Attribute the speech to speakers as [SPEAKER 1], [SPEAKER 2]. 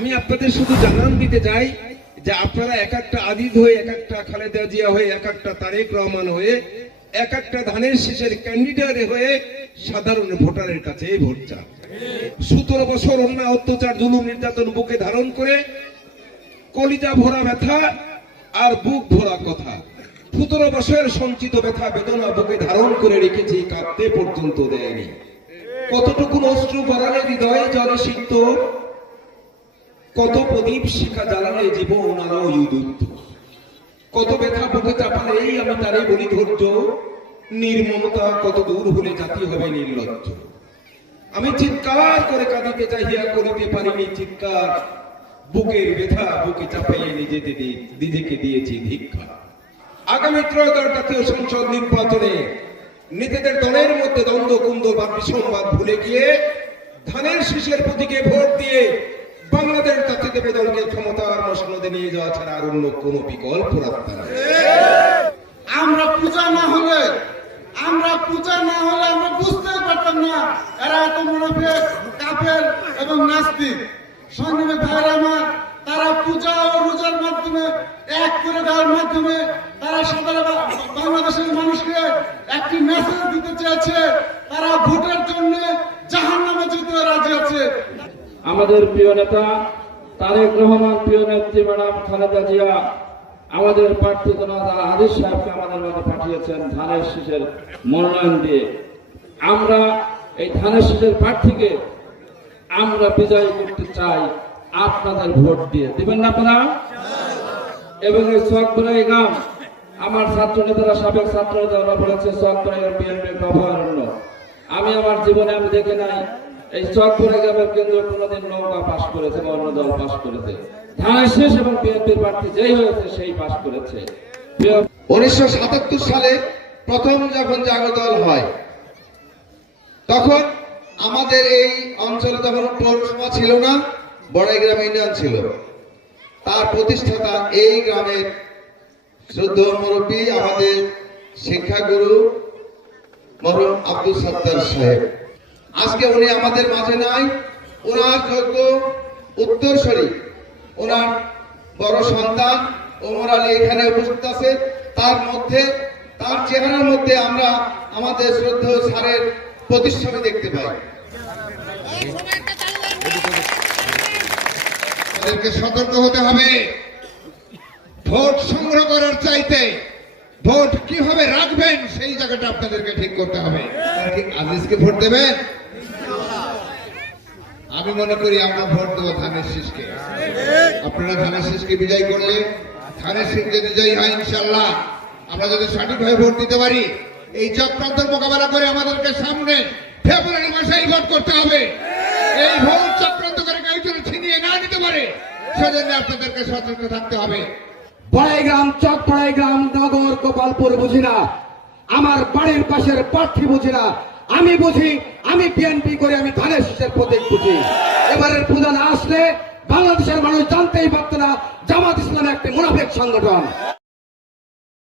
[SPEAKER 1] আমি আপনাদের শুধু জানান দিতে চাই যে আপনারা এক একটা আদিদ হয়ে, এক একটা খালেদা জিয়া হয়ে, এক একটা তারেক রহমান হয়ে, এক একটা ধানের শীষের ক্যান্ডিডেট হয়ে সাধারণ ভোটারের কাছে ভোট চান। সতেরো বছর অন্যায়, অত্যাচার, জুলুম, নির্যাতন বুকে ধারণ করে কলিজা ভরা ব্যথা আর বুক ভরা কথা। সতেরো বছরের সঞ্চিত ব্যথা, বেদনা বুকে ধারণ করে রেখেছি, কাঁদতে পর্যন্ত দেয়নি। কতটুকু অশ্রু বাড়ালে হৃদয়ে জলে সিদ্ধ কত প্রদীপ শিখা জ্বালালে জীবন আলো ইউদুদ্ধ কত ব্যথা বুকে চাপালেই আমি তারে বলি ধৈর্য। নির্মমতা কত দূর হলে জাতি হবে নির্লজ্জ। আমি চিৎকার করে কাঁদিতে চাহিয়া করিতে পারিনি চিৎকার। বুকের ব্যথা বুকে চাপাইয়ে নিজেতে দি- নিজেকে দিয়েছি ভিক্ষা। আগামী ত্রয়োদশ জাতীয় সংসদ নির্বাচনে নেতাদের দলের মধ্যে দ্বন্দ্ব কুন্দ বা বিসংবাদ ভুলে গিয়ে ধানের শীষের প্রতীকে ভোট দিয়ে ক্ষমতার নিয়ে যাওয়া ছাড়া আর অন্য কোনো বিকল্প রাস্তা নেই।
[SPEAKER 2] আমরা পূজা না হলে, আমরা পূজা না হলে আমরা বুঝতে পারতাম না এরা এত মুনাফেক, কাফের এবং নাস্তিক। সংগ্রামী ভাইরা আমার, তারা পূজা ও রোজার মাধ্যমে, এক করে দেওয়ার মাধ্যমে তারা সাধারণ বাংলাদেশের মানুষকে একটি মেসেজ দিতে চেয়েছে, তারা ভোটের জন্য জাহান নামে যেতে রাজি আছে।
[SPEAKER 3] আমাদের প্রিয় নেতা তারেক রহমান, প্রিয় নেত্রী ম্যাডাম খালেদা জিয়া, আমাদের প্রার্থী হাদিস সাহেবকে আমাদের মাঝে পাঠিয়েছেন ধানের শীষের মনোনয়ন দিয়ে। আমরা এই ধানের শীষের প্রার্থীকে আমরা বিজয় করতে চাই, আপনাদের ভোট দিয়ে। দিবেন না আপনারা? এবং এই সোয়াকপুরাই গ্রাম আমার ছাত্র নেতারা সাবেক ছাত্র নেতারা বলেছে সোয়াকপুরাই বিএনপির অভয়ারণ্য আমি আমার জীবনে আমি দেখে নাই এই চকপুরে গ্রামের কেন্দ্র কোনোদিন নৌকা পাশ করেছে বা অন্য দল পাশ করেছে। শেষ এবং বিএনপির প্রার্থী যেই হয়েছে সেই পাশ করেছে।
[SPEAKER 4] উনিশশো সাতাত্তর সালে প্রথম যখন হয়, তখন আমাদের এই অঞ্চলে তখন পৌরসভা ছিল না বড়াইগ্রাম ইউনিয়ন ছিল। তার প্রতিষ্ঠাতা এই গ্রামের শ্রদ্ধ মুরব্বী আমাদের শিক্ষাগুরু মরম আব্দুল সত্তার সাহেব। আজকে উনি আমাদের মাঝে নাই। ওনার যোগ্য উত্তরসরী ওনার বড় সন্তান ওমর আলী এখানে উপস্থিত আছে। তার মধ্যে তার চেহারার মধ্যে আমরা আমাদের শ্রদ্ধেয় স্যারের প্রতিষ্ঠানে দেখতে পাই।
[SPEAKER 5] তাদেরকে সতর্ক হতে হবে। ভোট সংগ্রহ করার চাইতে ভোট কীভাবে রাখবেন সেই জায়গাটা আপনাদেরকে ঠিক করতে হবে। আজিজকে ভোট দেবেন? আমি মনে করি আমরা ভোট দেবো ধানের শীষকে। আপনারা ধানের শীষকে বিজয় করলে, ধানের শীষ যদি জয়ী হয়, ইনশাল্লাহ। আমরা যদি সঠিকভাবে ভোট দিতে পারি, এই চক্রান্তের মোকাবেলা করে আমাদেরকে সামনে ফেব্রুয়ারি মাসে এই ভোট করতে হবে। এই ভোট চক্রান্ত করে কেউ যেন ছিনিয়ে না নিতে পারে, সেজন্য আপনাদেরকে সতর্ক থাকতে হবে।
[SPEAKER 6] বড়াইগ্রাম চকপড়াইগ্রাম নগর, গোপালপুর বুঝি না আমার বাড়ির পাশের প্রার্থী বুঝি না আমি বুঝি, আমি বিএনপি করে, আমি ধানের শীষের প্রতীক বুঝি। এবারের পূজা না আসলে বাংলাদেশের মানুষ জানতেই পারত না, জামাত ইসলাম একটি মুনাফেক সংগঠন।